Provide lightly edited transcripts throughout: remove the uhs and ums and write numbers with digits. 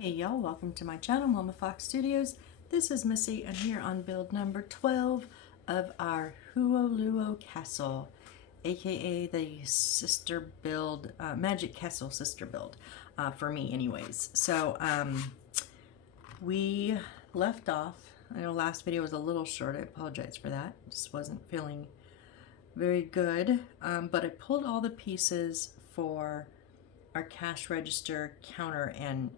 Hey y'all, welcome to my channel, Mama Fox Studios. This is Missy and here on build number 12 of our Huoluo Castle, aka the sister build, Magic Castle sister build, for me anyways. So we left off, I know last video was a little short, I apologize for that, just wasn't feeling very good, but I pulled all the pieces for our cash register, counter, and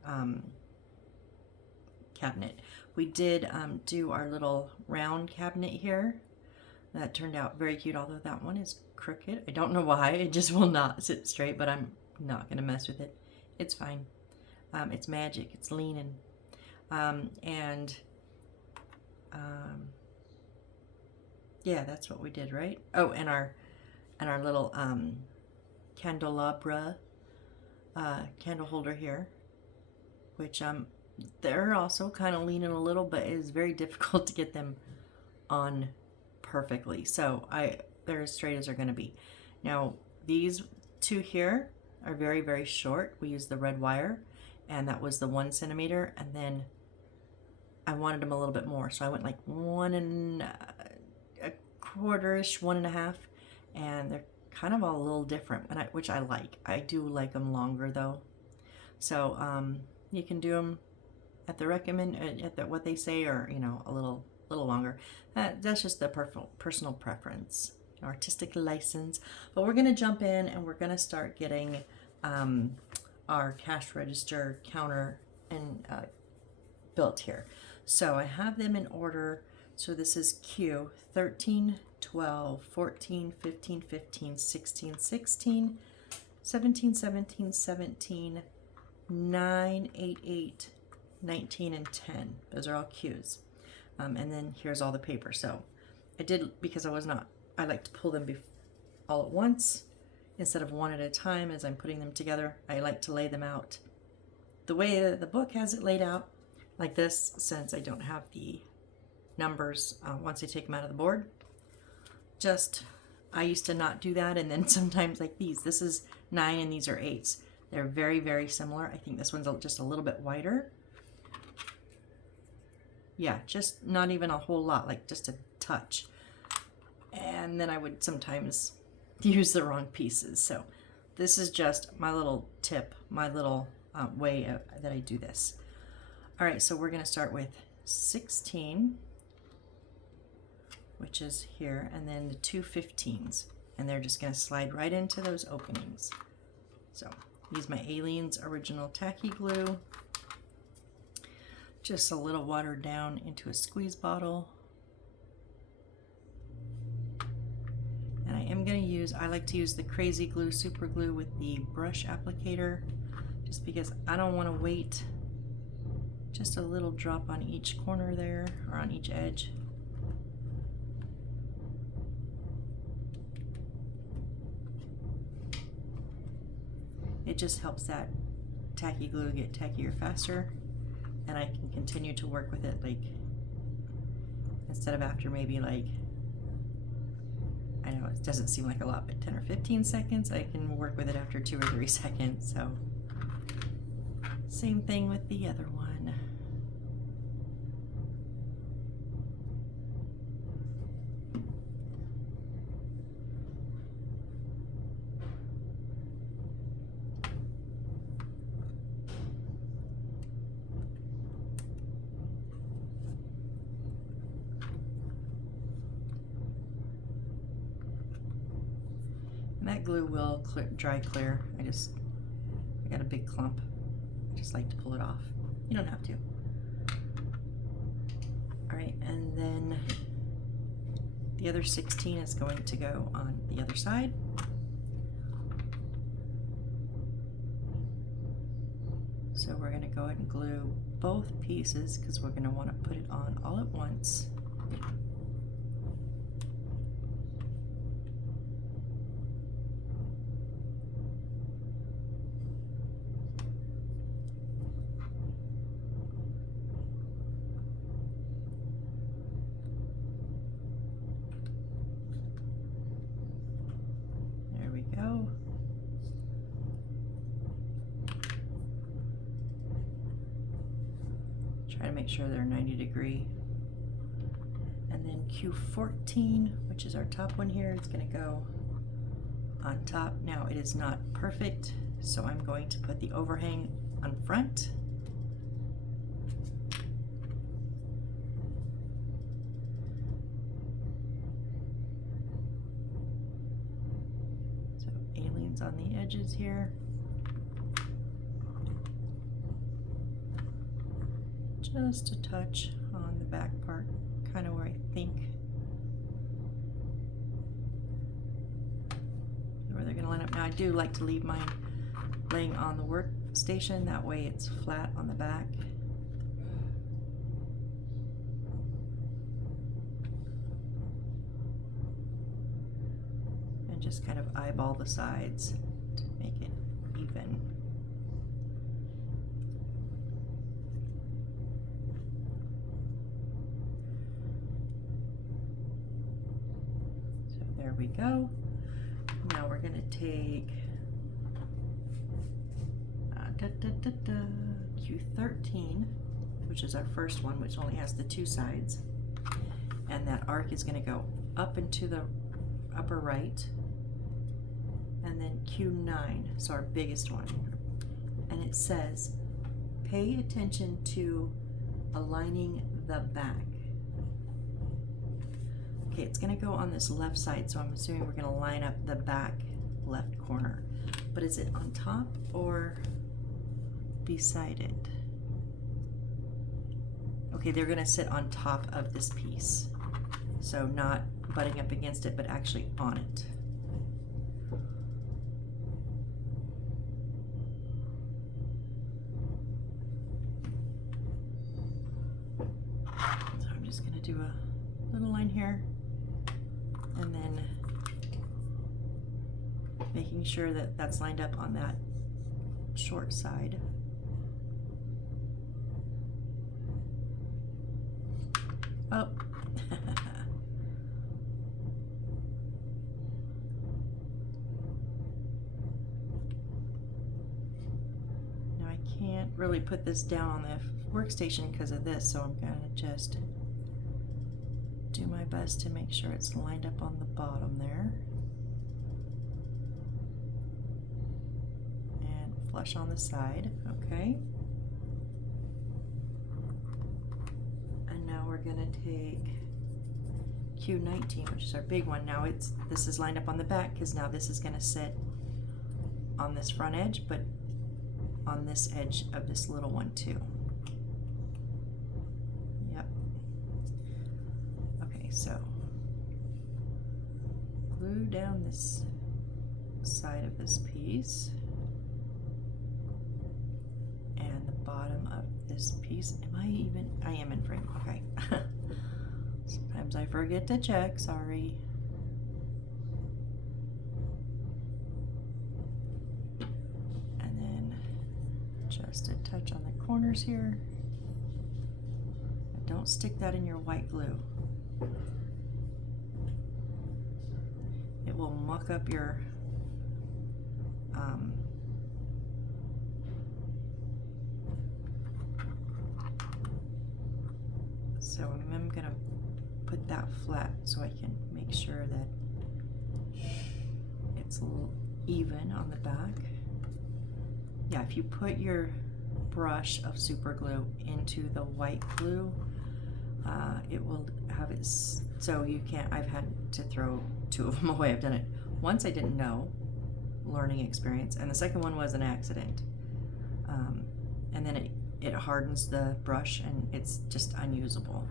cabinet. We did do our little round cabinet here. That turned out very cute, although that one is crooked. I don't know why, it just will not sit straight, but I'm not gonna mess with it. It's fine. It's magic, it's leaning. Yeah, that's what we did, right? Oh, and our little candelabra candle holder here, which they're also kind of leaning a little, but it is very difficult to get them on perfectly. So they're as straight as they're going to be. Now these two here are very, very short. We used the red wire, and that was the 1 centimeter, and then I wanted them a little bit more, so I went like 1 1/4-ish, 1.5, and they're kind of all a little different, and which I like. I do like them longer though. So you can do them at the what they say, or a little longer. That's just the personal preference, artistic license. But we're gonna jump in and we're gonna start getting our cash register, counter, and built here. So I have them in order. So this is Q 13, 12, 14, 15, 15, 16, 16, 17, 17, 17, 9, 8, 8, 19, and 10. Those are all Qs. And then here's all the paper. So I did, because I like to pull them all at once instead of one at a time as I'm putting them together. I like to lay them out the way that the book has it laid out, like this, since I don't have the numbers once I take them out of the board. I used to not do that, and then sometimes like this is 9 and these are 8s. They're very, very similar. I think this one's just a little bit wider. Yeah, just not even a whole lot, like just a touch. And then I would sometimes use the wrong pieces. So this is just my little tip, my little way that I do this. All right, so we're gonna start with 16, which is here, and then the 2 15s, and they're just gonna slide right into those openings. So use my Aliens Original Tacky Glue, just a little watered down into a squeeze bottle. And I like to use the Crazy Glue Super Glue with the brush applicator, just because I don't want to wait. Just a little drop on each corner there, or on each edge. It just helps that tacky glue get tackier faster, and I can continue to work with it, like, instead of after maybe, like, I know it doesn't seem like a lot, but 10 or 15 seconds, I can work with it after 2 or 3 seconds. So same thing with the other one. And that glue will dry clear. I got a big clump. I just like to pull it off. You don't have to. All right, and then the other 16 is going to go on the other side. So we're gonna go ahead and glue both pieces because we're gonna want to put it on all at once. Try to make sure they're 90 degree. And then Q14, which is our top one here, it's going to go on top. Now it is not perfect, so I'm going to put the overhang on front. So aliens on the edges here. Just a touch on the back part, kind of where I think where they're going to line up. Now I do like to leave mine laying on the workstation, that way it's flat on the back. And just kind of eyeball the sides to make it even. So there we go. Now we're going to take Q13, which is our first one, which only has the two sides, and that arc is going to go up into the upper right, and then Q9, so our biggest one, and it says pay attention to aligning the back. Okay, it's going to go on this left side, so I'm assuming we're going to line up the back left corner. But is it on top or beside it? Okay, they're going to sit on top of this piece. So not butting up against it, but actually on it. So I'm just going to do a little line here. And then making sure that that's lined up on that short side. Oh. Now I can't really put this down on the workstation because of this, so I'm going to just do my best to make sure it's lined up on the bottom there. And flush on the side, okay. And now we're gonna take Q19, which is our big one. Now this is lined up on the back because now this is gonna sit on this front edge, but on this edge of this little one too. So glue down this side of this piece and the bottom of this piece. I am in frame, okay. Sometimes I forget to check, sorry. And then just a touch on the corners here. And don't stick that in your white glue. It will muck up your so I'm gonna put that flat so I can make sure that it's a little even on the back. Yeah, if you put your brush of super glue into the white glue, it will have it so you can't. I've had to throw 2 of them away. I've done it once, I didn't know, learning experience, and the second one was an accident. And then it hardens the brush and it's just unusable.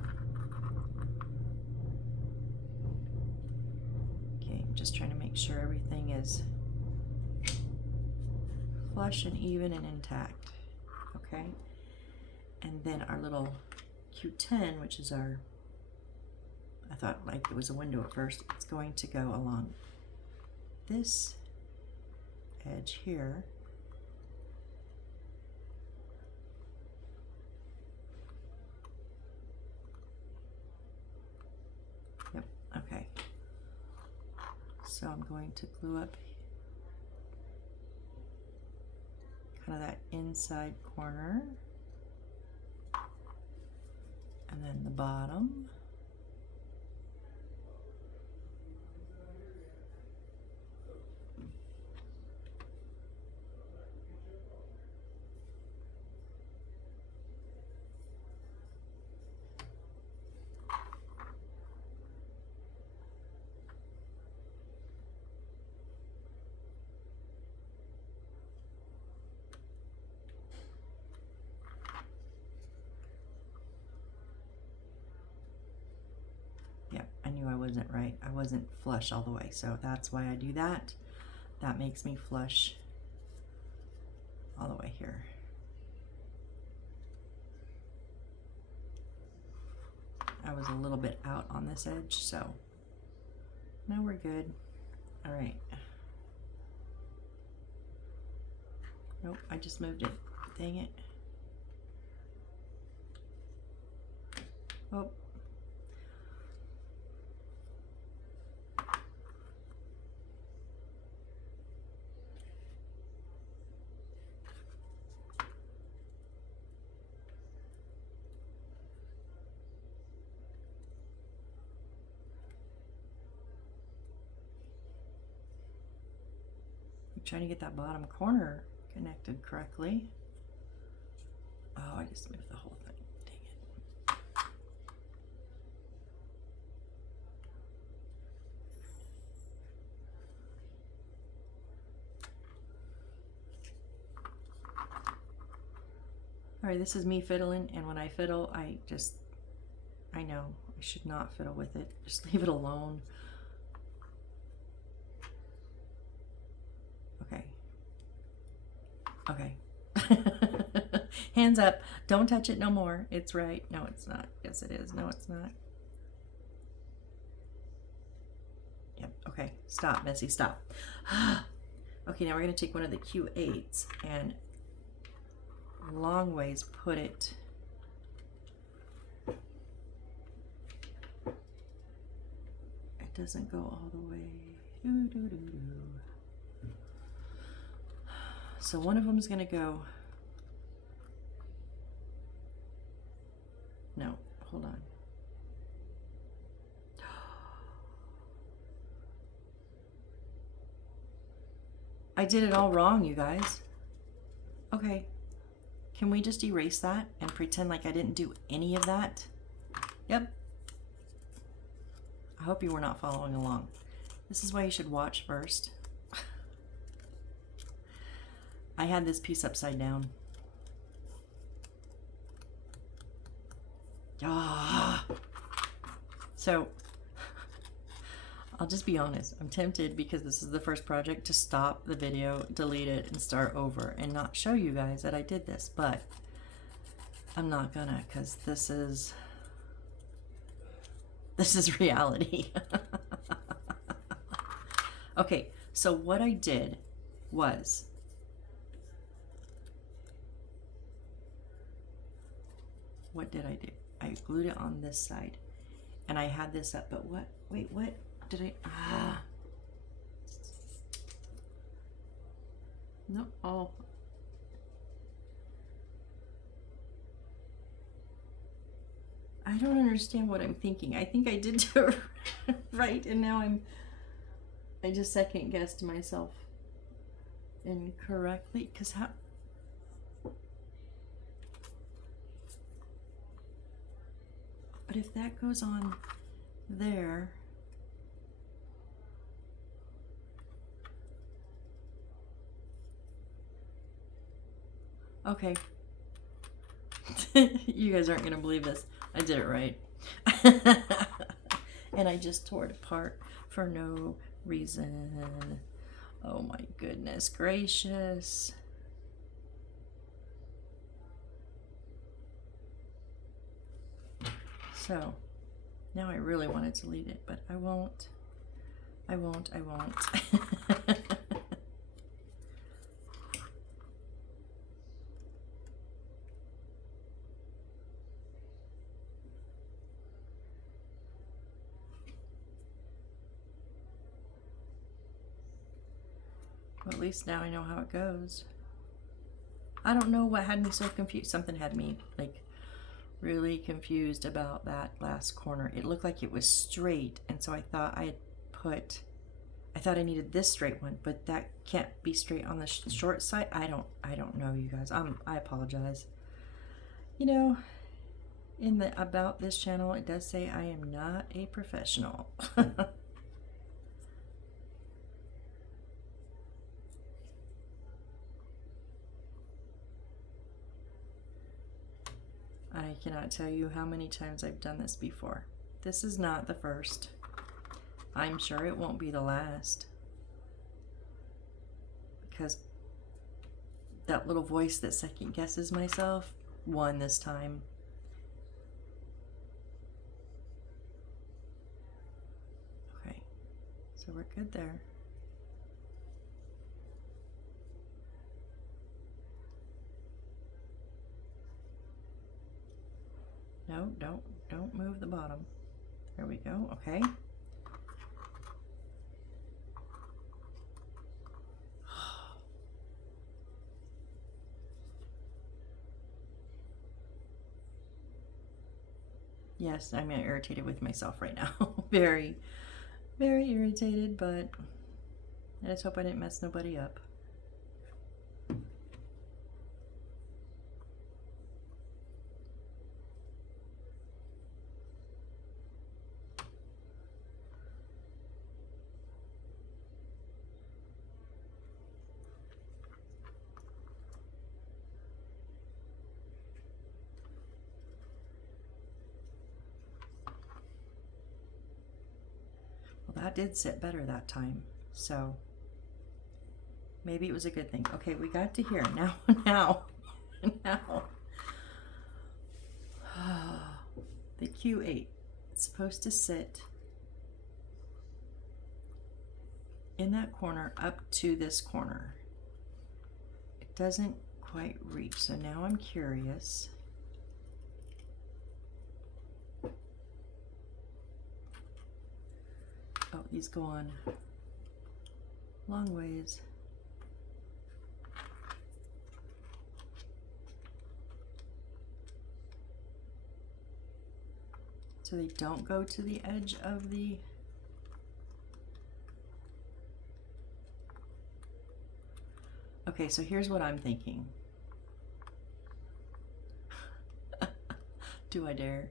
Okay, I'm just trying to make sure everything is flush and even and intact. Okay, and then our little Q10, which is our, I thought like it was a window at first, it's going to go along this edge here. Yep, okay. So I'm going to glue up kind of that inside corner. bottom. Yep, I knew I wasn't right. I wasn't flush all the way, so that's why I do that. That makes me flush all the way here. I was a little bit out on this edge, so now we're good. All right. Nope, I just moved it. Dang it. Oh. I'm trying to get that bottom corner connected correctly. Oh, I just moved the whole thing. Dang it. All right, this is me fiddling, and when I fiddle, I know I should not fiddle with it. Just leave it alone. Okay. Okay. Hands up. Don't touch it no more. It's right. No, it's not. Yes, it is. No, it's not. Yep. Okay. Stop, Missy. Stop. Okay, now we're going to take one of the Q8s and long ways put it. It doesn't go all the way. Doo, doo, doo, doo. So one of them is going to go. No, hold on. I did it all wrong, you guys. Okay. Can we just erase that and pretend like I didn't do any of that? Yep. I hope you were not following along. This is why you should watch first. I had this piece upside down. Ah. So, I'll just be honest. I'm tempted because this is the first project to stop the video, delete it, and start over and not show you guys that I did this, but I'm not gonna, because this is reality. Okay, so what I did was what did I do? I glued it on this side and I had this up, but what? Wait, what did I? No, oh. I don't understand what I'm thinking. I think I did do it right, and now I just second guessed myself incorrectly, because how? But if that goes on there, okay. You guys aren't gonna believe this. I did it right. And I just tore it apart for no reason. Oh my goodness gracious. So now I really wanted to delete it, but I won't. I won't. Well, at least now I know how it goes. I don't know what had me so confused. Something had me like really confused about that last corner. It looked like it was straight, and so I thought I thought I needed this straight one, but that can't be straight on the short side. I don't know, you guys. I apologize. You know, in the about this channel, it does say I am not a professional. I cannot tell you how many times I've done this before. This is not the first. I'm sure it won't be the last. Because that little voice that second guesses myself won this time. Okay, so we're good there. No, don't move the bottom. There we go, okay. Yes, I'm irritated with myself right now. Very, very irritated, but I just hope I didn't mess nobody up. Well, that did sit better that time, so maybe it was a good thing. Okay, we got to here. Now. The Q8. It's supposed to sit in that corner up to this corner. It doesn't quite reach, so now I'm curious. Oh, these go on long ways. So they don't go to the edge of the... Okay, so here's what I'm thinking. Do I dare?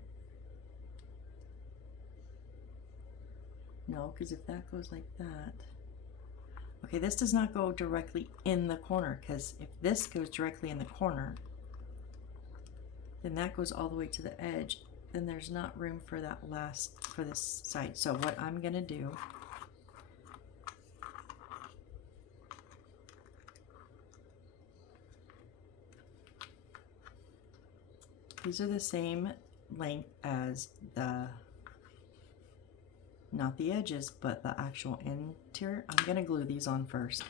No, because if that goes like that... Okay, this does not go directly in the corner, because if this goes directly in the corner, then that goes all the way to the edge. Then there's not room for that for this side. So what I'm gonna do, these are the same length as not the edges, but the actual interior. I'm gonna glue these on first.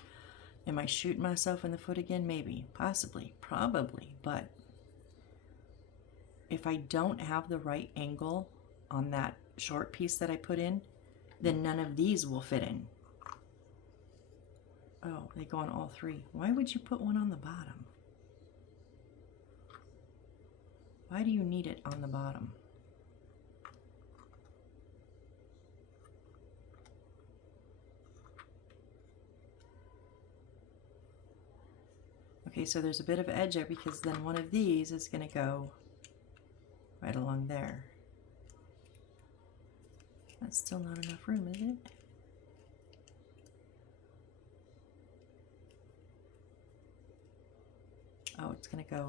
Am I shooting myself in the foot again? Maybe, possibly, probably, but if I don't have the right angle on that short piece that I put in, then none of these will fit in. Oh, they go on all three. Why would you put one on the bottom? Why do you need it on the bottom? Okay, so there's a bit of edge there because then one of these is going to go right along there. That's still not enough room, is it? Oh, it's going to go.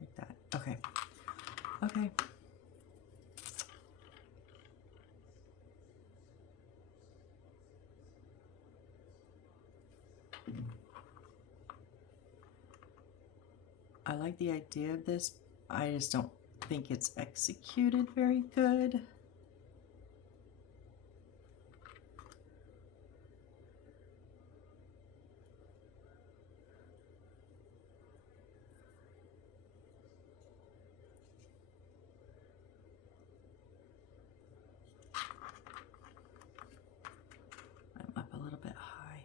Like that. Okay. Okay. I like the idea of this. I just don't think it's executed very good. I'm up a little bit high.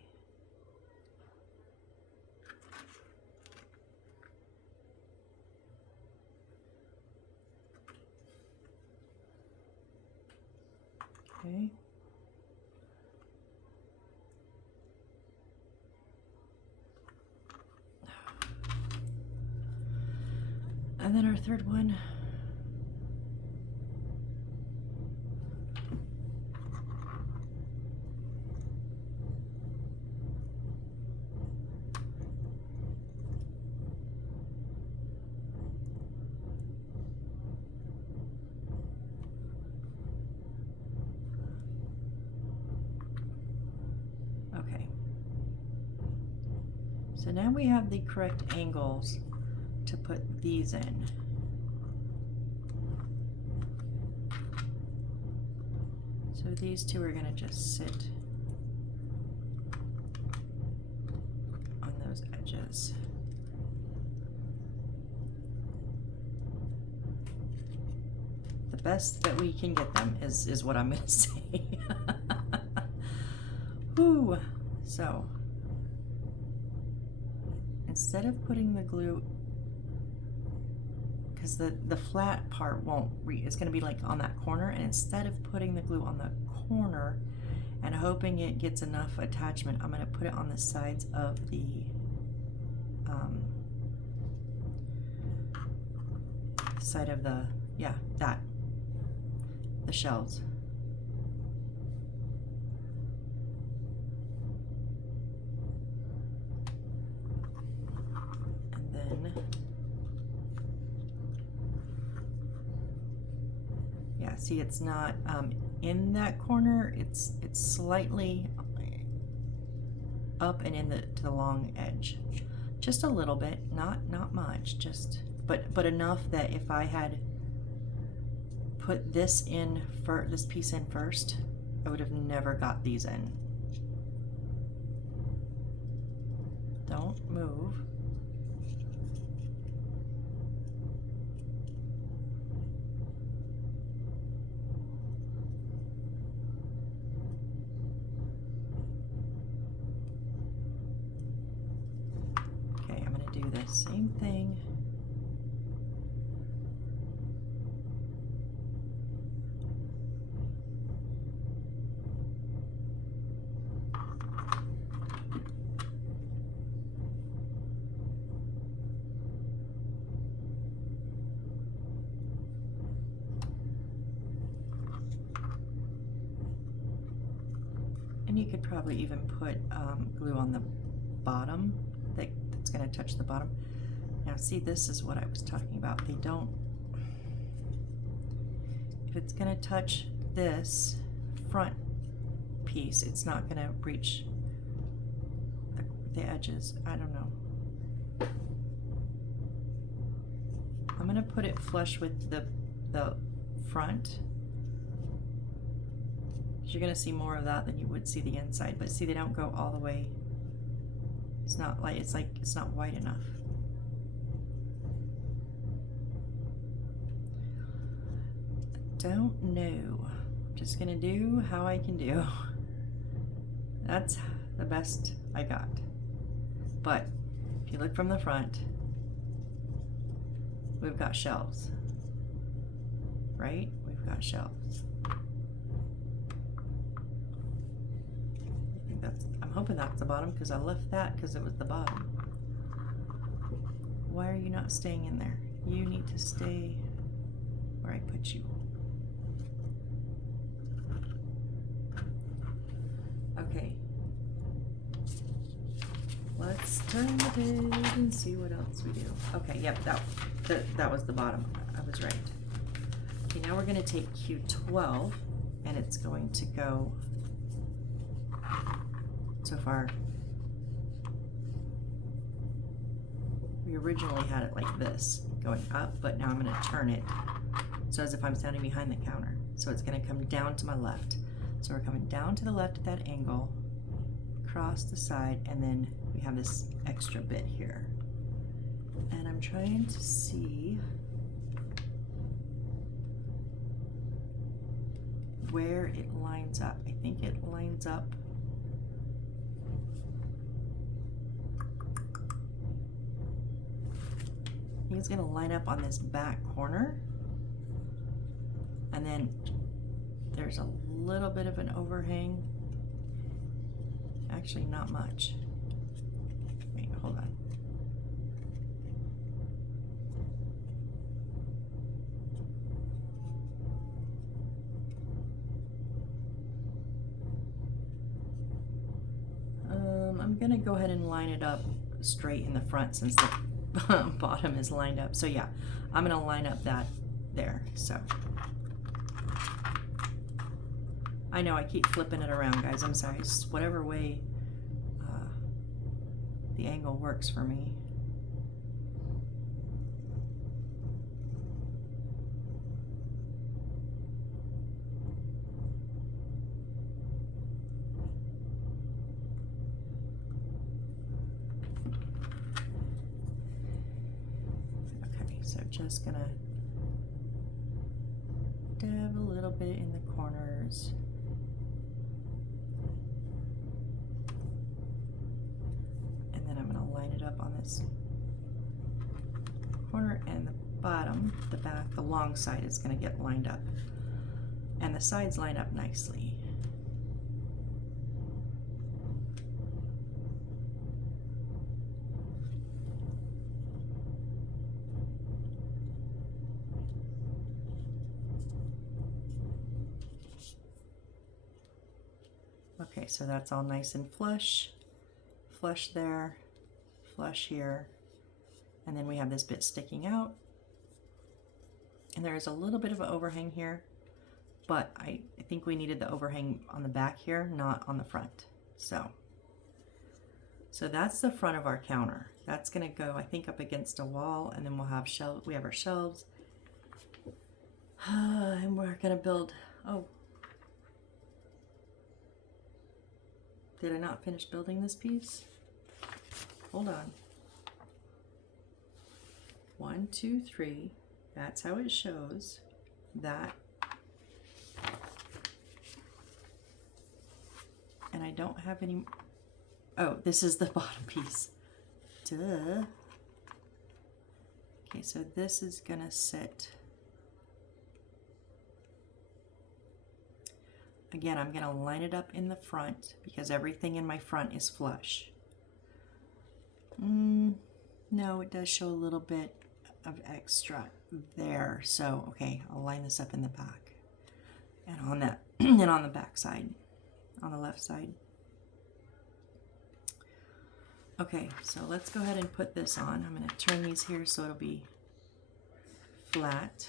Okay. And then our third one. Okay. So now we have the correct angles to put these in. So these two are going to just sit on those edges. The best that we can get them is what I'm going to say. Whew. So instead of putting the glue, because the flat part won't it's going to be like on that corner, and instead of putting the glue on the corner and hoping it gets enough attachment, I'm going to put it on the sides of the side of the, yeah, the shells. And then, yeah, see, it's not in that corner, it's slightly up and in to the long edge. Just a little bit, not much, just but enough that if I had put this piece in first, I would have never got these in. Don't move. Okay, I'm going to do the same thing. And you could probably even put glue on the bottom that's going to touch the bottom. Now see, this is what I was talking about. They don't, if it's going to touch this front piece, it's not going to reach the edges. I don't know. I'm going to put it flush with the front. You're going to see more of that than you would see the inside, but see, they don't go all the way. It's not wide enough. Don't know. I'm just going to do how I can do. That's the best I got. But if you look from the front, we've got shelves, right? We've got shelves. I'm hoping that's the bottom, because I left that because it was the bottom. Why are you not staying in there? You need to stay where I put you. Okay. Let's turn the page and see what else we do. Okay, yep, that was the bottom. I was right. Okay, now we're going to take Q12, and it's going to go so far. We originally had it like this, going up, but now I'm going to turn it so as if I'm standing behind the counter. So it's going to come down to my left. So we're coming down to the left at that angle, across the side, and then we have this extra bit here. And I'm trying to see where it lines up. I think it lines up it's going to line up on this back corner, and then there's a little bit of an overhang. Actually, not much. Wait, hold on. I'm gonna go ahead and line it up straight in the front since the bottom is lined up. So yeah, I'm gonna line up that there. So I know I keep flipping it around, guys. I'm sorry. It's whatever way the angle works for me. So just gonna dab a little bit in the corners. And then I'm gonna line it up on this corner, and the bottom, the back, the long side is gonna get lined up. And the sides line up nicely. Okay, so that's all nice and flush. Flush there, flush here, and then we have this bit sticking out. And there is a little bit of an overhang here, but I think we needed the overhang on the back here, not on the front. So that's the front of our counter. That's gonna go, I think, up against a wall, and then we'll have we have our shelves. And we're gonna build, oh, did I not finish building this piece? Hold on. 1, 2, 3. That's how it shows. That. And I don't have any. Oh, this is the bottom piece. Duh. Okay, so this is gonna sit. Again, I'm gonna line it up in the front because everything in my front is flush. No, it does show a little bit of extra there. So, okay, I'll line this up in the back and on that and on the back side, on the left side. Okay, so let's go ahead and put this on. I'm gonna turn these here so it'll be flat.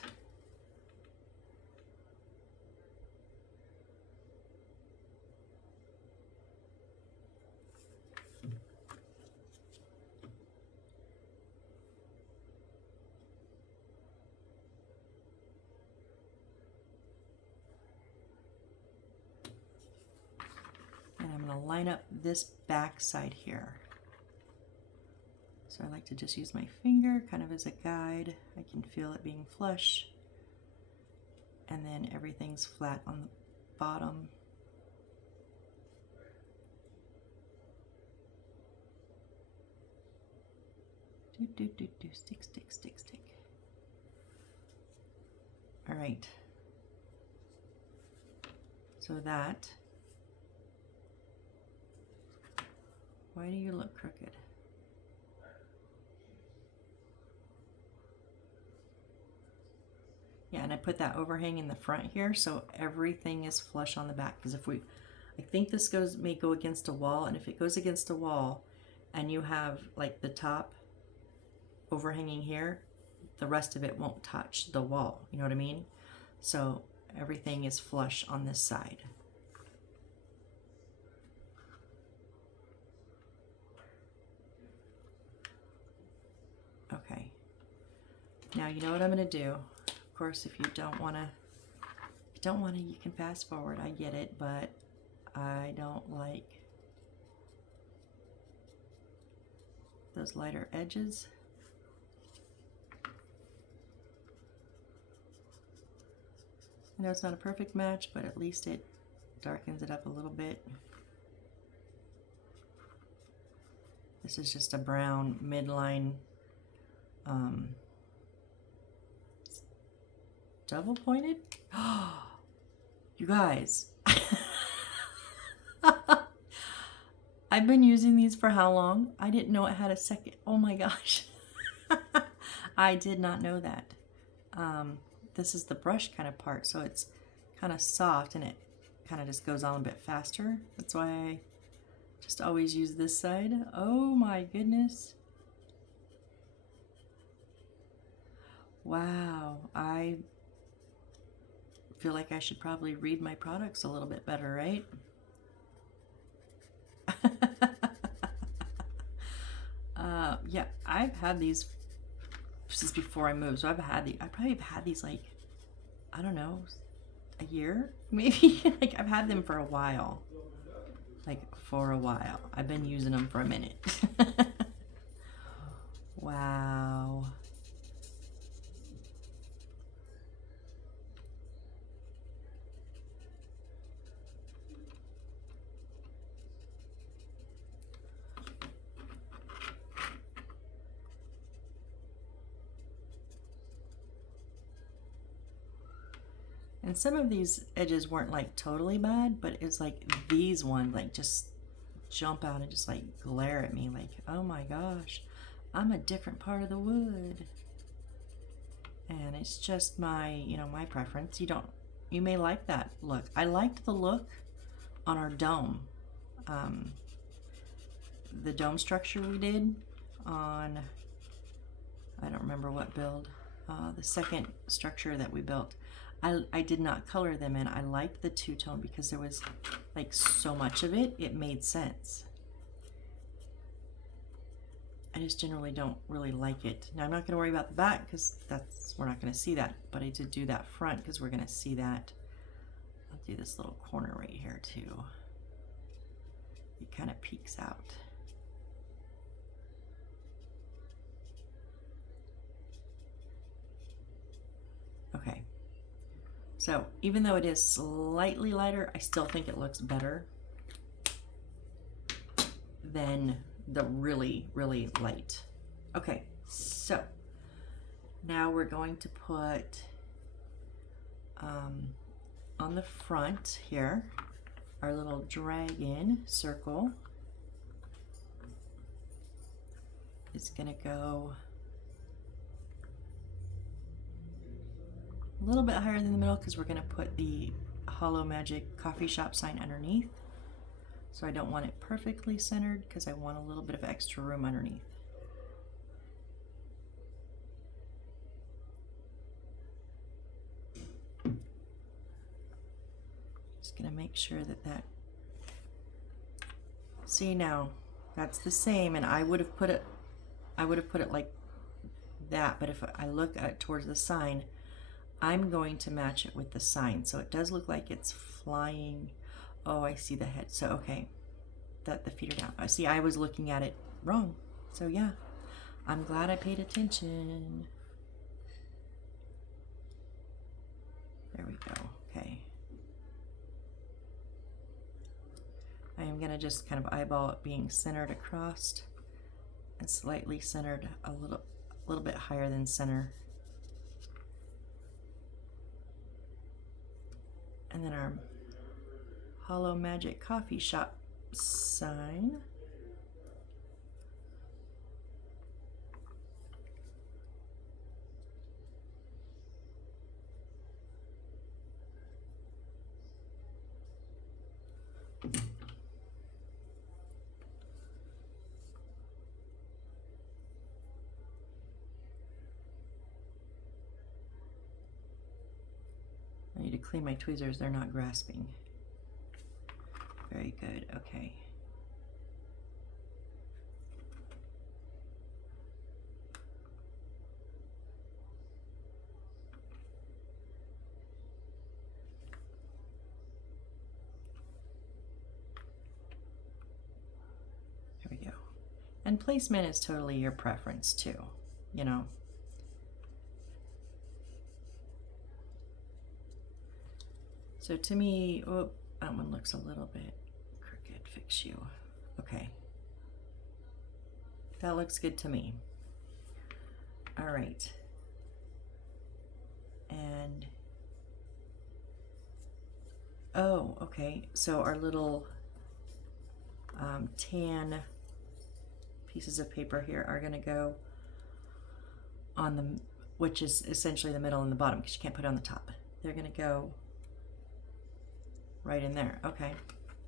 Line up this back side here. So I like to just use my finger kind of as a guide. I can feel it being flush. And then everything's flat on the bottom. Stick, stick, stick, stick. All right. So that. Why do you look crooked? Yeah, and I put that overhang in the front here so everything is flush on the back. Because if we, I think this may go against a wall, and if it goes against a wall and you have like the top overhanging here, the rest of it won't touch the wall. You know what I mean? So everything is flush on this side. Okay. Now you know what I'm going to do. Of course, if you don't want to, you can fast forward. I get it, but I don't like those lighter edges. I know it's not a perfect match, but at least it darkens it up a little bit. This is just a brown midline double pointed. You guys, I've been using these for how long? I didn't know it had a second. Oh my gosh. I did not know that. This is the brush kind of part, so it's kind of soft and it kind of just goes on a bit faster. That's why I just always use this side. Oh my goodness. Wow, I feel like I should probably read my products a little bit better, right? Yeah, I've had these since before I moved, so I've had these. I probably have had these like, I don't know, a year maybe. Like I've had them for a while. Like for a while. I've been using them for a minute. Wow. And some of these edges weren't like totally bad, but it's like these ones like just jump out and just like glare at me like, oh my gosh, I'm a different part of the wood. And it's just my, you know, my preference. You may like that look. I liked the look on our dome. The dome structure we did on, I don't remember what build, the second structure that we built. I did not color them in. I liked the two-tone because there was like so much of it, it made sense. I just generally don't really like it. Now I'm not going to worry about the back because we're not going to see that, but I did do that front because we're going to see that. I'll do this little corner right here too. It kind of peeks out. Okay. So even though it is slightly lighter, I still think it looks better than the really, really light. Okay, so now we're going to put on the front here, our little dragon circle is gonna go a little bit higher than the middle because we're gonna put the Huoluo Magic coffee shop sign underneath. So I don't want it perfectly centered because I want a little bit of extra room underneath. Just gonna make sure that see now, that's the same, and I would have put it like that, but if I look at towards the sign, I'm going to match it with the sign. So it does look like it's flying. Oh, I see the head. So, okay, that the feet are down. I see I was looking at it wrong. So yeah, I'm glad I paid attention. There we go. Okay. I am gonna just kind of eyeball it being centered across and slightly centered a little bit higher than center. And then our Huoluo Magic coffee shop sign. I need to clean my tweezers, they're not grasping. Very good, okay. There we go. And placement is totally your preference too, you know. So to me, oh, that one looks a little bit crooked. Fix you. Okay. That looks good to me. All right. And Oh, okay. So our little tan pieces of paper here are going to go on the, which is essentially the middle and the bottom because you can't put it on the top. They're going to go right in there. Okay.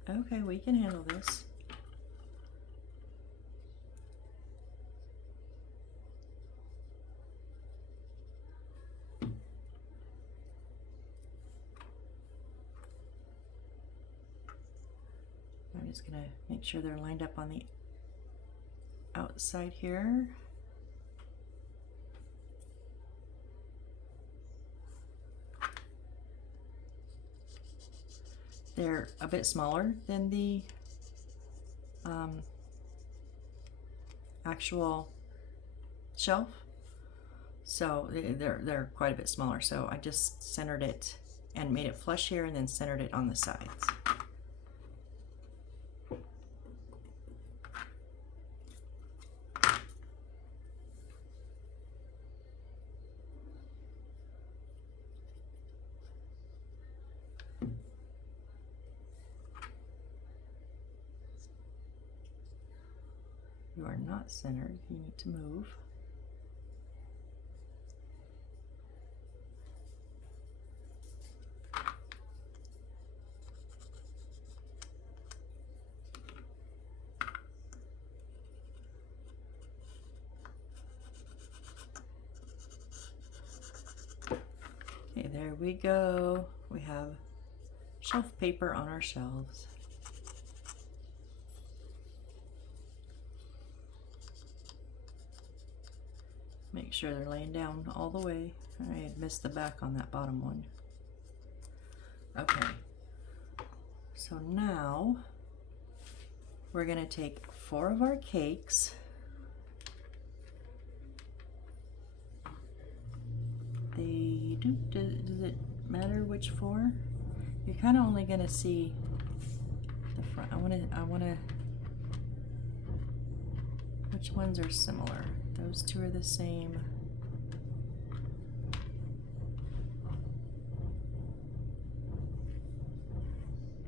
Okay, we can handle this. I'm just going to make sure they're lined up on the outside here. They're a bit smaller than the actual shelf, so they're quite a bit smaller. So I just centered it and made it flush here, and then centered it on the sides. You are not centered. You need to move. Okay, there we go. We have shelf paper on our shelves. Make sure they're laying down all the way. I missed the back on that bottom one. Okay, so now we're gonna take 4 of our cakes. Does it matter which 4? You're kind of only gonna see the front. I wanna, which ones are similar? Those 2 are the same.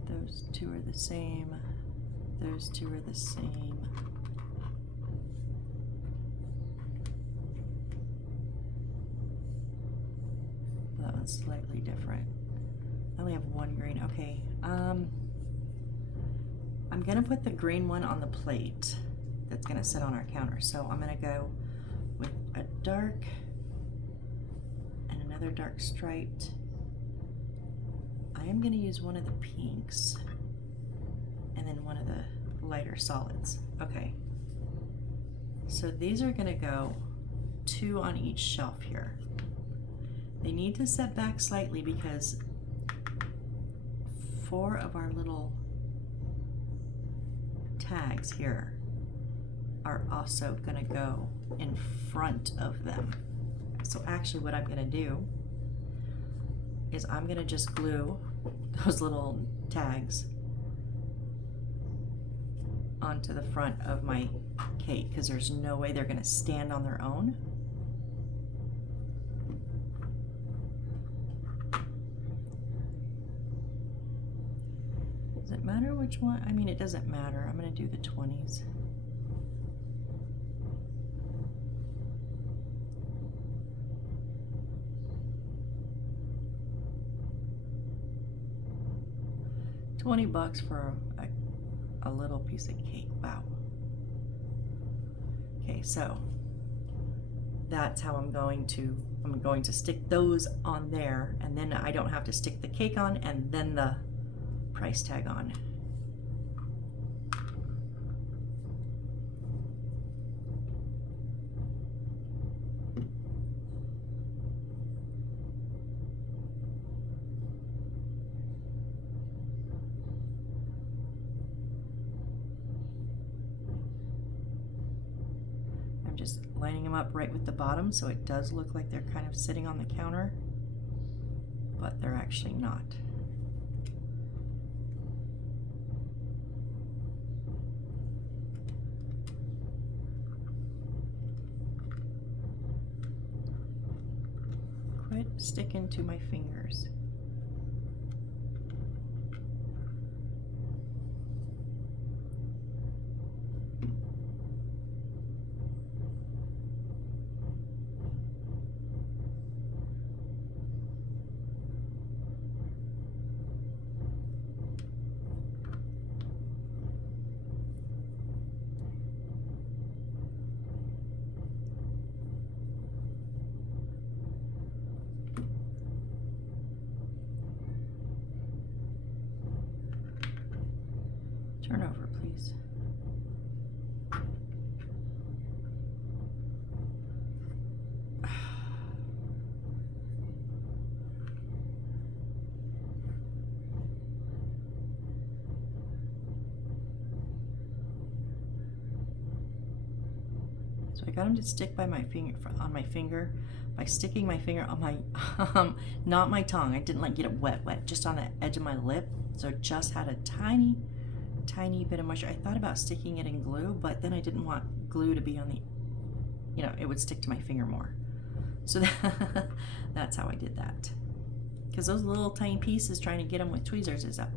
Those 2 are the same. Those 2 are the same. That one's slightly different. I only have 1 green. Okay. I'm gonna put the green one on the plate that's gonna sit on our counter. So I'm gonna go with a dark and another dark striped. I am gonna use one of the pinks and then one of the lighter solids. Okay. So these are gonna go 2 on each shelf here. They need to set back slightly because 4 of our little tags here are also gonna go in front of them. So actually what I'm gonna do is I'm gonna just glue those little tags onto the front of my cake because there's no way they're gonna stand on their own. Does it matter which one? I mean, it doesn't matter. I'm gonna do the 20s. $20 for a little piece of cake. Wow. Okay, so that's how I'm going to stick those on there, and then I don't have to stick the cake on and then the price tag on. I'm just lining them up right with the bottom so it does look like they're kind of sitting on the counter, but they're actually not. Quit sticking to my fingers. So I got them to stick by my finger, on my finger, by sticking my finger on my, not my tongue. I didn't like get it wet, just on the edge of my lip. So it just had a tiny bit of moisture. I thought about sticking it in glue, but then I didn't want glue to be on the, you know, it would stick to my finger more. So that's how I did that. Because those little tiny pieces, trying to get them with tweezers is a,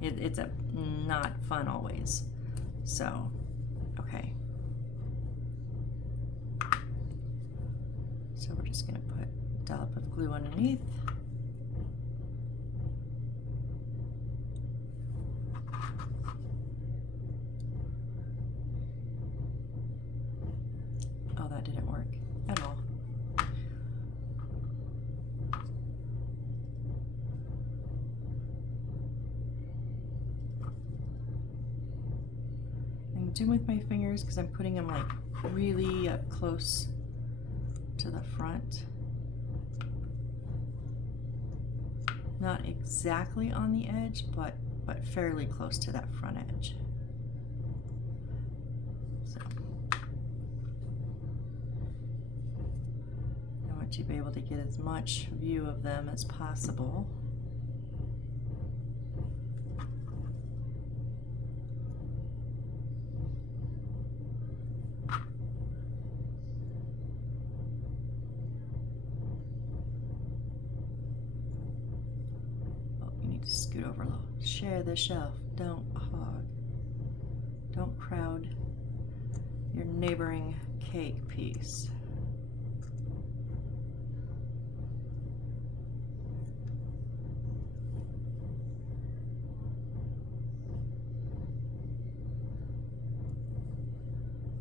it's a not fun always. So, okay. So we're just gonna put a dollop of glue underneath. Oh, that didn't work at all. I'm doing with my fingers because I'm putting them like really up close to the front. Not exactly on the edge, but fairly close to that front edge. So I want you to be able to get as much view of them as possible. Scoot over a little. Share the shelf. Don't hog. Don't crowd your neighboring cake piece.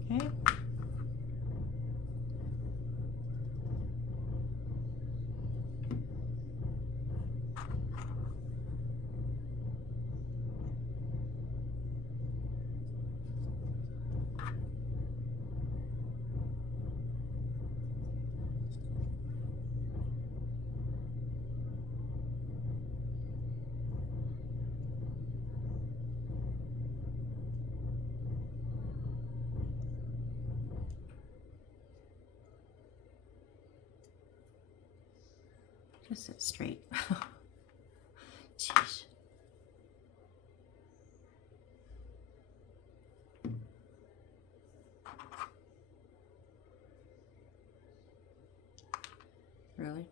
Okay. Just sit straight. Jeez. Really?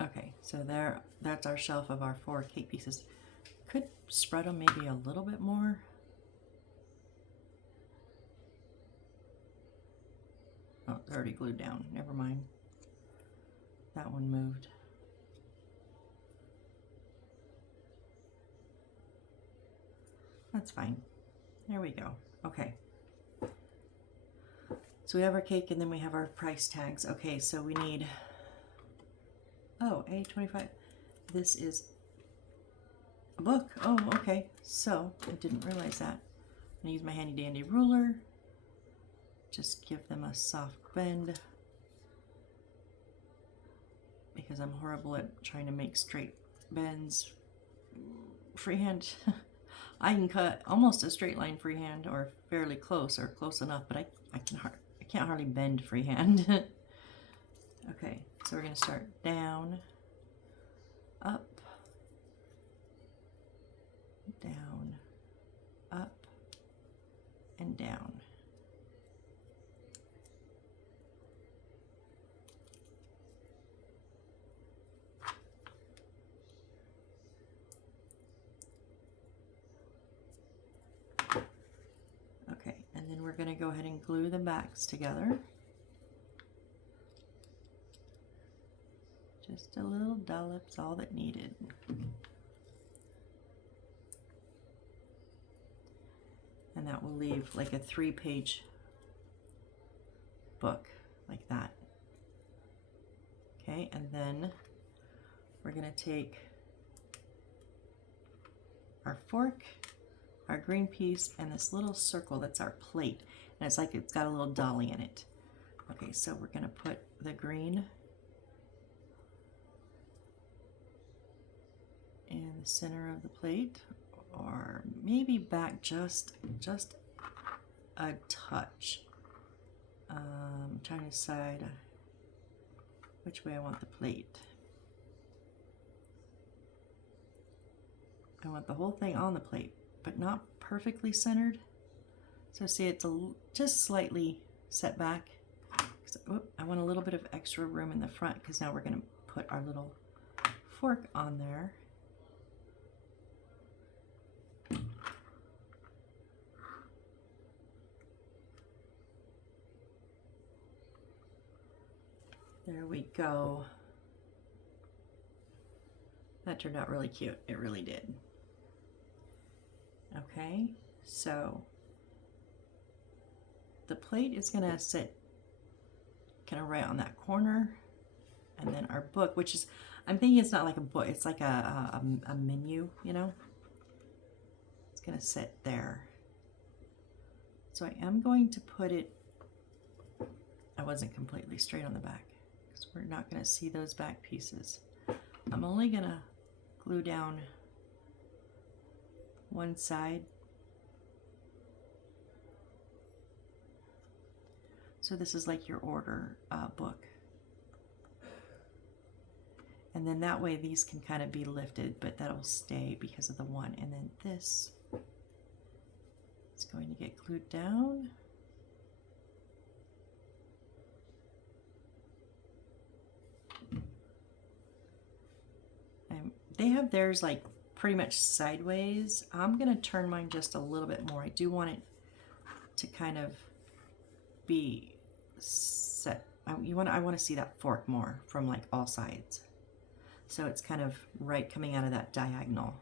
Okay, so that's our shelf of our 4 cake pieces. Could spread them maybe a little bit more. Oh, it's already glued down. Never mind. That one moved. That's fine. There we go. Okay. So we have our cake and then we have our price tags. Okay, so we need, oh, A25. This is a book. Oh, okay. So I didn't realize that. I'm gonna use my handy dandy ruler. Just give them a soft bend because I'm horrible at trying to make straight bends freehand. I can cut almost a straight line freehand or fairly close or close enough, but I can't hardly bend freehand. Okay, so we're gonna start down, up, down, up, and down. Okay, and then we're going to go ahead and glue the backs together. Just a little dollop's all that needed. And that will leave like a 3-page book like that. Okay, and then we're going to take our fork, our green piece, and this little circle that's our plate. And it's like it's got a little dolly in it. Okay, so we're gonna put the green in the center of the plate, or maybe back just a touch. I'm trying to decide which way I want the plate. I want the whole thing on the plate, but not perfectly centered. So see, it's just slightly set back. I want a little bit of extra room in the front because now we're going to put our little fork on there. There we go. That turned out really cute. It really did. Okay, so the plate is going to sit kind of right on that corner, and then our book, which is, I'm thinking it's not like a book, it's like a menu, you know, it's going to sit there. So I am going to put it, I wasn't completely straight on the back because we're not going to see those back pieces. I'm only going to glue down one side. So this is like your order book. And then that way these can kind of be lifted, but that'll stay because of the one. And then this is going to get glued down. And they have theirs like pretty much sideways. I'm gonna turn mine just a little bit more. I do want it to kind of be set. I want to see that fork more from like all sides. So it's kind of right coming out of that diagonal.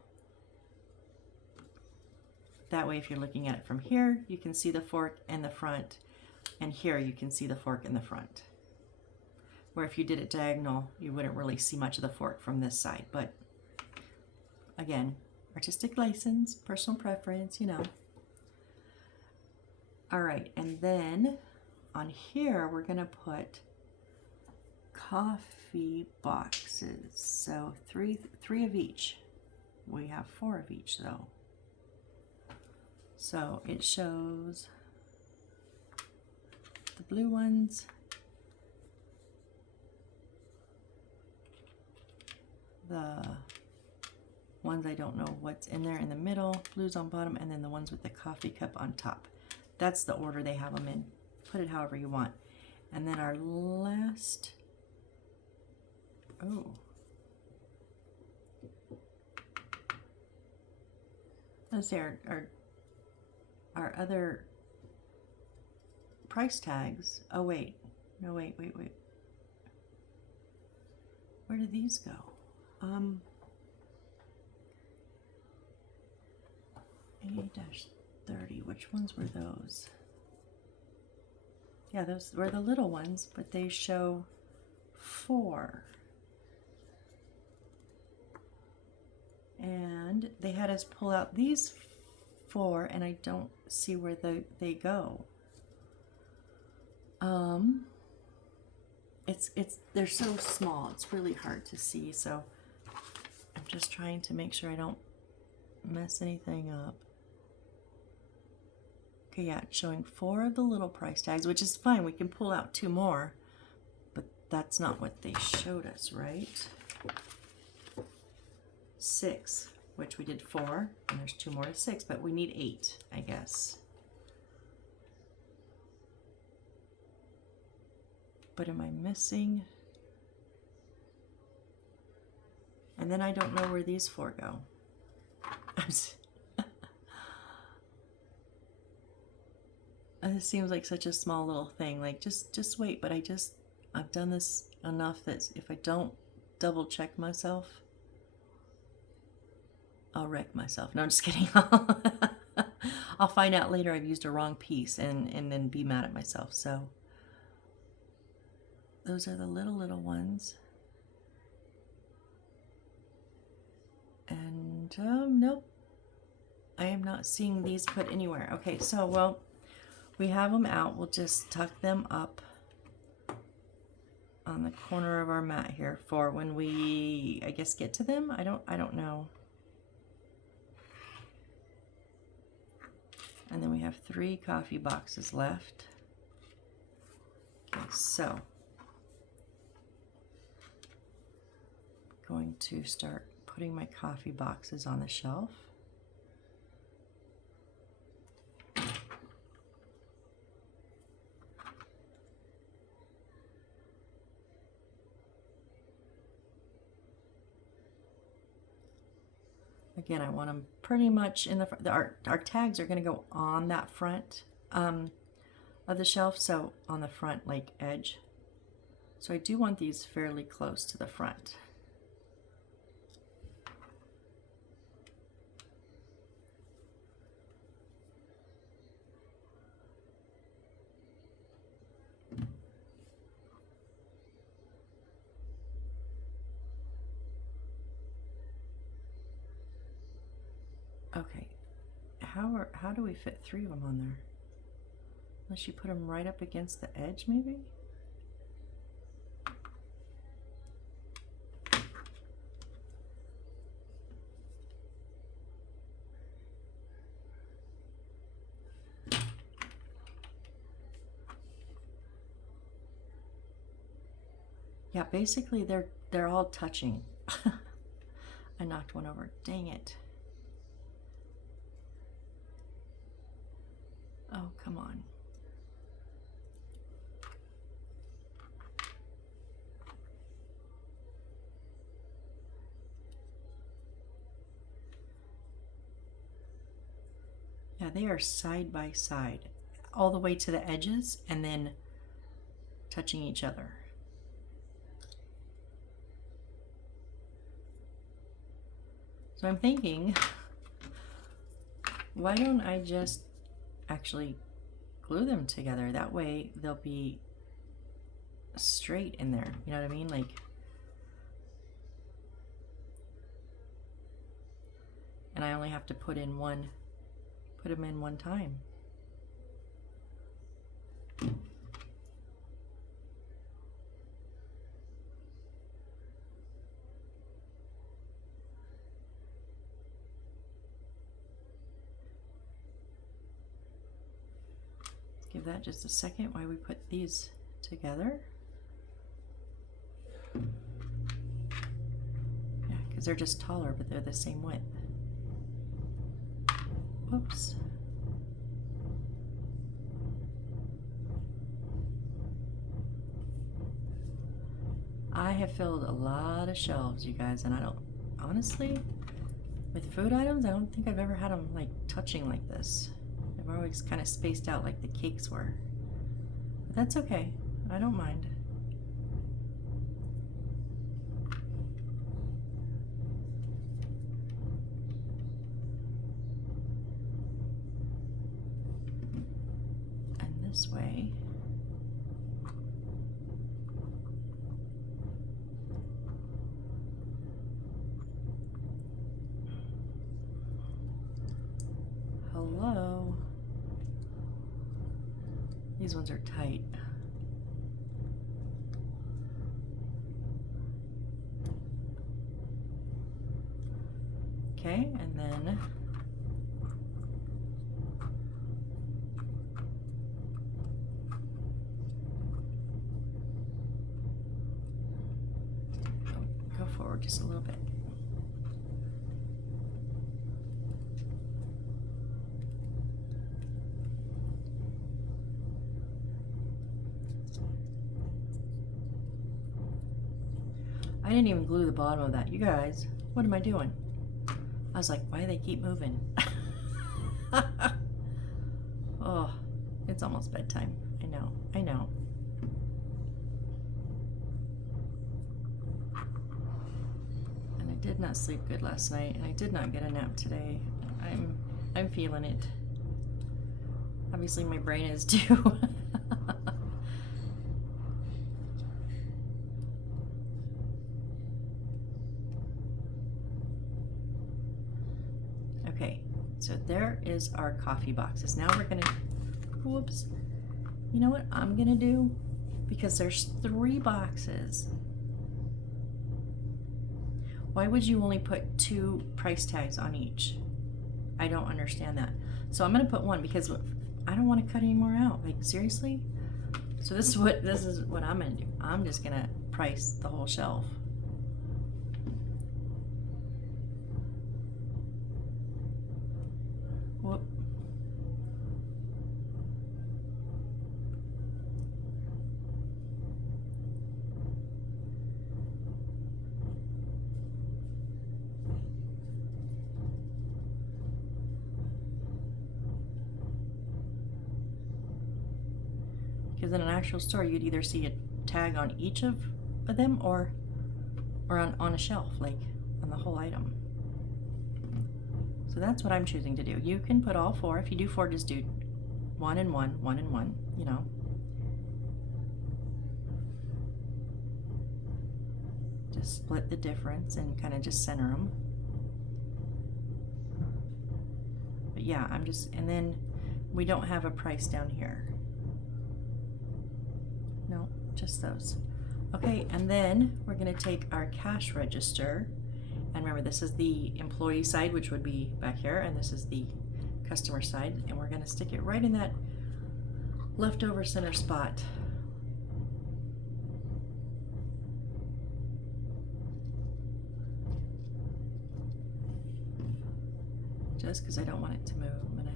That way if you're looking at it from here, you can see the fork in the front, and here you can see the fork in the front. Where if you did it diagonal, you wouldn't really see much of the fork from this side. But again, artistic license, personal preference, you know. All right, and then on here, we're gonna put coffee boxes. So three of each. We have 4 of each though. So it shows the blue ones, the ones I don't know what's in there in the middle, blues on bottom, and then the ones with the coffee cup on top. That's the order they have them in. Put it however you want. And then our last, let's say our other price tags. Oh wait, no wait. Where did these go? A-30, which ones were those? Yeah, those were the little ones, but they show 4. And they had us pull out these 4, and I don't see where they go. They're so small, it's really hard to see, so I'm just trying to make sure I don't mess anything up. Okay, yeah, it's showing 4 of the little price tags, which is fine. We can pull out 2 more, but that's not what they showed us, right? 6, which we did 4, and there's 2 more to 6, but we need 8, I guess. But am I missing? And then I don't know where these 4 go. It seems like such a small little thing. Like just wait. But I've done this enough that if I don't double check myself, I'll wreck myself. No, I'm just kidding. I'll find out later I've used a wrong piece and then be mad at myself. So those are the little ones. And nope. I am not seeing these put anywhere. Okay, so, well, we have them out. We'll just tuck them up on the corner of our mat here for when we, I guess, get to them. I don't know. And then we have 3 coffee boxes left. Okay, so going to start putting my coffee boxes on the shelf. Again, I want them pretty much in the front. Our tags are going to go on that front of the shelf, so on the front like edge. So I do want these fairly close to the front. Okay, how do we fit 3 of them on there? Unless you put them right up against the edge, maybe? Yeah, basically they're all touching. I knocked one over. Dang it. Oh, come on. Yeah, they are side by side, all the way to the edges and then touching each other. So I'm thinking, why don't I just actually glue them together? That way they'll be straight in there. You know what I mean? Like, and I only have to put them in one time. Give that just a second while we put these together. Yeah, because they're just taller, but they're the same width. Whoops. I have filled a lot of shelves, you guys, and I don't, honestly, with food items, I don't think I've ever had them like touching like this. I've always kind of spaced out like the cakes were. But that's okay. I don't mind. And this way, hello. These ones are tight. Okay, and then go forward just a little bit. I didn't even glue the bottom of that. You guys, what am I doing? I was like, why do they keep moving? Oh, it's almost bedtime. I know, I know. And I did not sleep good last night, and I did not get a nap today. I'm feeling it. Obviously my brain is too. Okay, so there is our coffee boxes. Now we're gonna, whoops, you know what I'm gonna do? Because there's 3 boxes. Why would you only put 2 price tags on each? I don't understand that. So I'm gonna put 1 because I don't want to cut any more out. Like, seriously? So this is what I'm gonna do. I'm just gonna price the whole shelf. Whoop. Because in an actual store, you'd either see a tag on each of them or on a shelf, like on the whole item. So that's what I'm choosing to do. You can put all 4. If you do 4, just do 1 and 1, 1 and 1, you know. Just split the difference and kind of just center them. But yeah, and then we don't have a price down here. No, just those. Okay, and then we're gonna take our cash register. And remember, this is the employee side, which would be back here, and this is the customer side. And we're gonna stick it right in that leftover center spot. Just because I don't want it to move. I'm gonna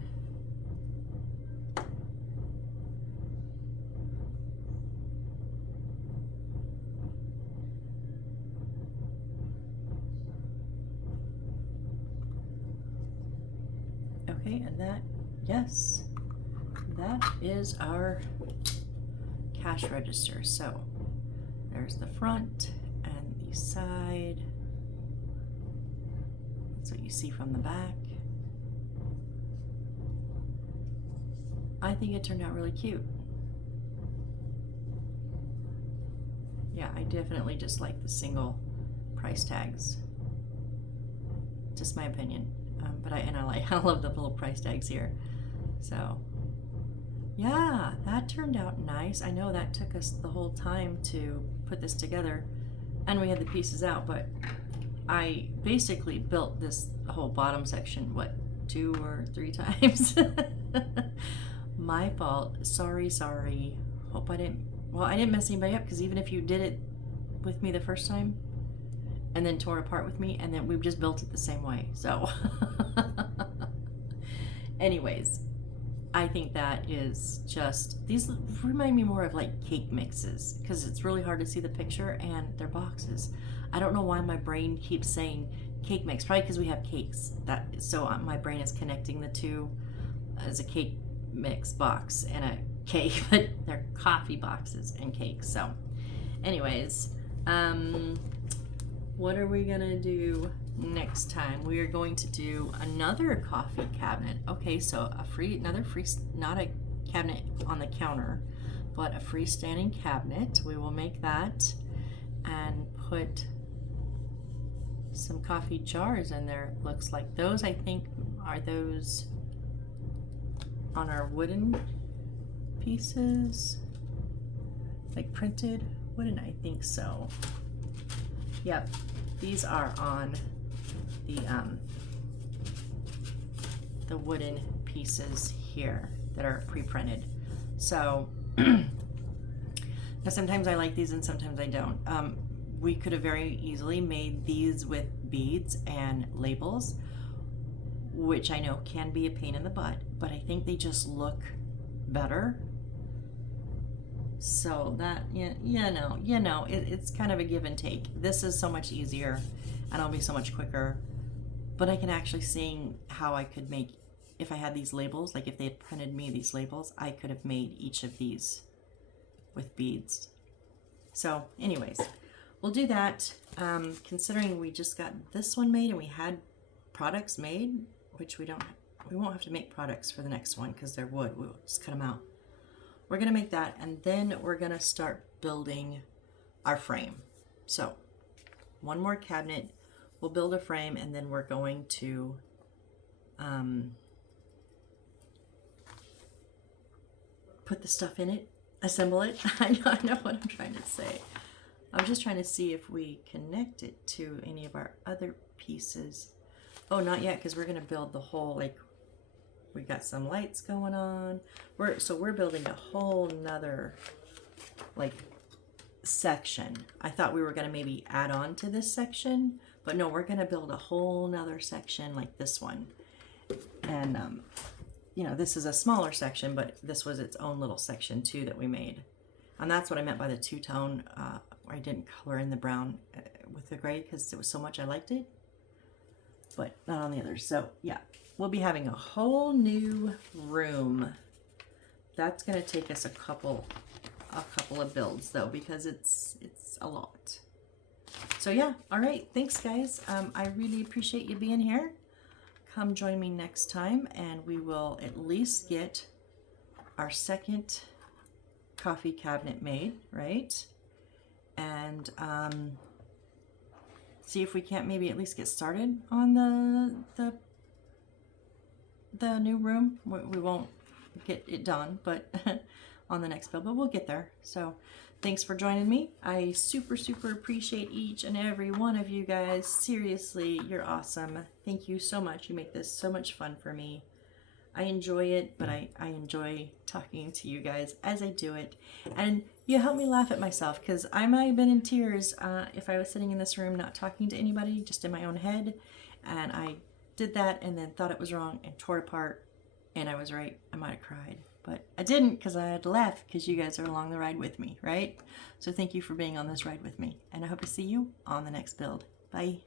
okay, and that, yes, that is our cash register. So there's the front and the side. That's what you see from the back. I think it turned out really cute. Yeah, I definitely just like the single price tags. Just my opinion. But I love the little price tags here. So yeah, that turned out nice. I know that took us the whole time to put this together, and we had the pieces out, but I basically built this whole bottom section, what, 2 or 3 times? My fault. Sorry. Hope I didn't mess anybody up, because even if you did it with me the first time and then tore it apart with me, and then we've just built it the same way. So anyways, I think that is just, these remind me more of like cake mixes, because it's really hard to see the picture and they're boxes. I don't know why my brain keeps saying cake mix, probably because we have cakes. So my brain is connecting the two as a cake mix box and a cake, but they're coffee boxes and cakes. So anyways, what are we gonna do next time? We are going to do another coffee cabinet. Okay, so another free, not a cabinet on the counter, but a freestanding cabinet. We will make that and put some coffee jars in there. Looks like those, I think, are those on our wooden pieces, like printed wooden. I think so. Yep, these are on the wooden pieces here that are pre-printed. So now sometimes I like these and sometimes I don't. We could have very easily made these with beads and labels, which I know can be a pain in the butt, but I think they just look better. So that, it's kind of a give and take. This is so much easier and it'll be so much quicker, but I can actually see how I could make, if I had these labels, like if they had printed me these labels, I could have made each of these with beads. So anyways, we'll do that. Considering we just got this one made and we had products made, which we won't have to make products for the next one because they're wood. We'll just cut them out. We're gonna make that, and then we're gonna start building our frame. So one more cabinet, we'll build a frame, and then we're going to put the stuff in it, assemble it. I know what I'm trying to say. I'm just trying to see if we connect it to any of our other pieces. Oh, not yet, because we're going to build the whole, like, we got some lights going on. So we're building a whole nother, like, section. I thought we were going to maybe add on to this section, but no, we're going to build a whole nother section like this one. And, you know, this is a smaller section, but this was its own little section too that we made. And that's what I meant by the two-tone. I didn't color in the brown with the gray because it was so much I liked it, but not on the others. So yeah, we'll be having a whole new room. That's going to take us a couple of builds though, because it's a lot. So yeah, all right, thanks guys. I really appreciate you being here. Come join me next time, and we will at least get our second coffee cabinet made, right? And see if we can't maybe at least get started on the new room. We won't get it done, but on the next build, but we'll get there. So thanks for joining me. I super appreciate each and every one of you guys. Seriously, you're awesome. Thank you so much. You make this so much fun for me. I enjoy it, but I enjoy talking to you guys as I do it. And you help me laugh at myself, because I might have been in tears if I was sitting in this room not talking to anybody, just in my own head. And I did that and then thought it was wrong and tore it apart, and I was right. I might have cried, but I didn't, because I had to laugh because you guys are along the ride with me, right? So thank you for being on this ride with me, and I hope to see you on the next build. Bye.